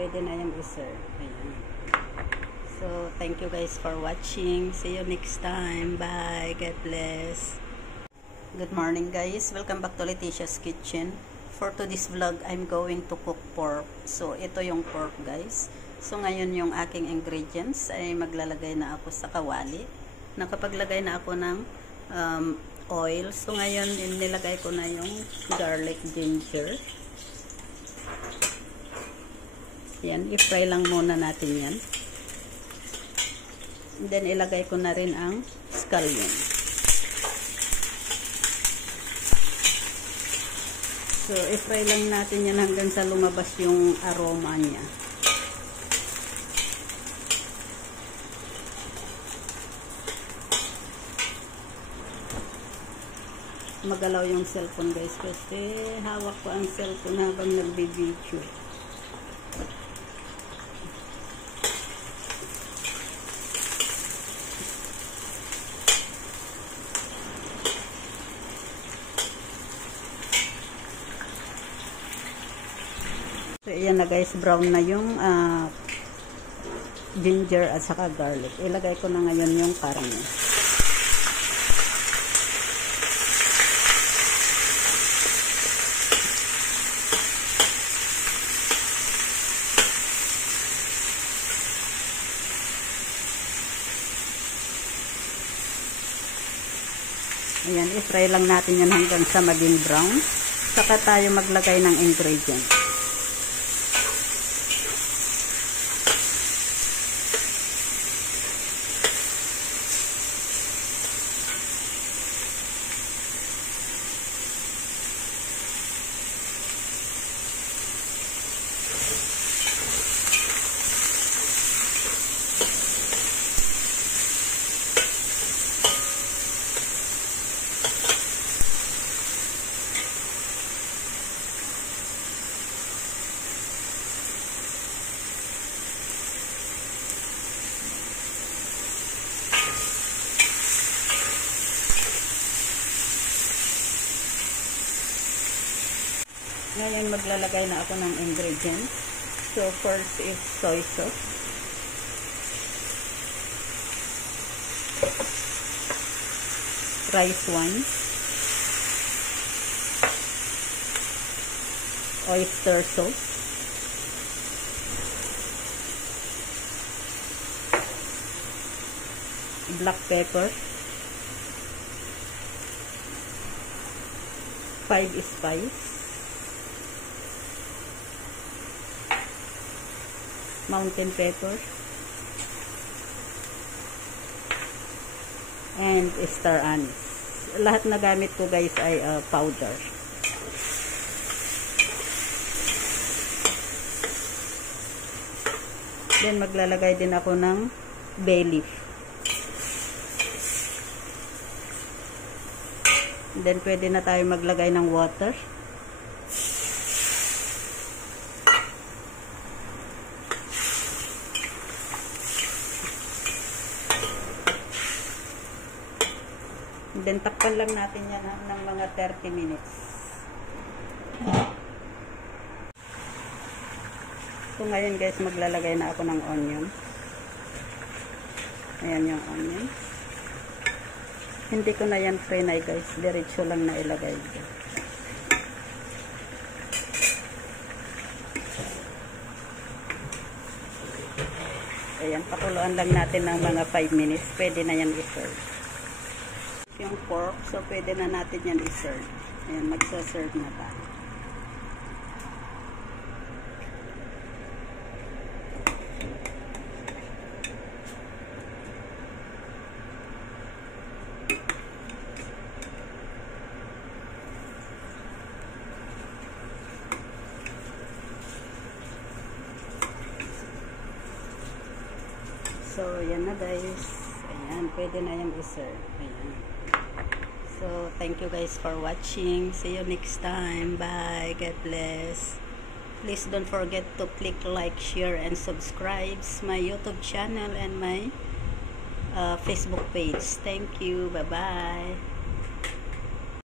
pwede na yung i-serve. Ayan. So, thank you guys for watching. See you next time. Bye. God bless. Good morning guys. Welcome back to Leticia's Kitchen. For today's vlog, I'm going to cook pork. So, ito yung pork guys. So, ngayon yung aking ingredients ay maglalagay na ako sa kawali. Nakapaglagay na ako ng oil. So, ngayon nilagay ko na yung garlic, ginger. Yan, i-fry lang muna natin yan. And then, ilagay ko na rin ang scallion. So, i-fry lang natin yan hanggang sa lumabas yung aroma niya. Magalaw yung cellphone guys kasi hawak ko ang cellphone habang nagbe-video. So, ayan na guys, brown na yung ginger at saka garlic. Ilagay ko na ngayon yung karne. Ayan, i-fry lang natin yan hanggang sa maging brown. Saka tayo maglagay ng ingredients. Ngayon maglalagay na ako ng ingredients. So first is soy sauce. Rice wine. Oyster sauce. Black pepper. 5 spice. Mountain pepper and star anise. Lahat na gamit ko guys ay powder. Then maglalagay din ako ng bay leaf. Then pwede na tayo maglagay ng water. Then, takpan lang natin yan ng mga 30 minutes. So, ngayon guys, maglalagay na ako ng onion. Ayan yung onion. Hindi ko na yan fry guys. Diretso lang na ilagay ko. Ayan, pakuluan lang natin ng mga 5 minutes. Pwede na yan i-serve. Yung pork, so pwede na natin yan i-serve. Ayan, magsa-serve na tayo. So, ayan na guys. Ayan, pwede na yan i-serve. Ayan. So, thank you guys for watching. See you next time. Bye. God bless. Please don't forget to click like, share, and subscribe my YouTube channel and my Facebook page. Thank you. Bye-bye.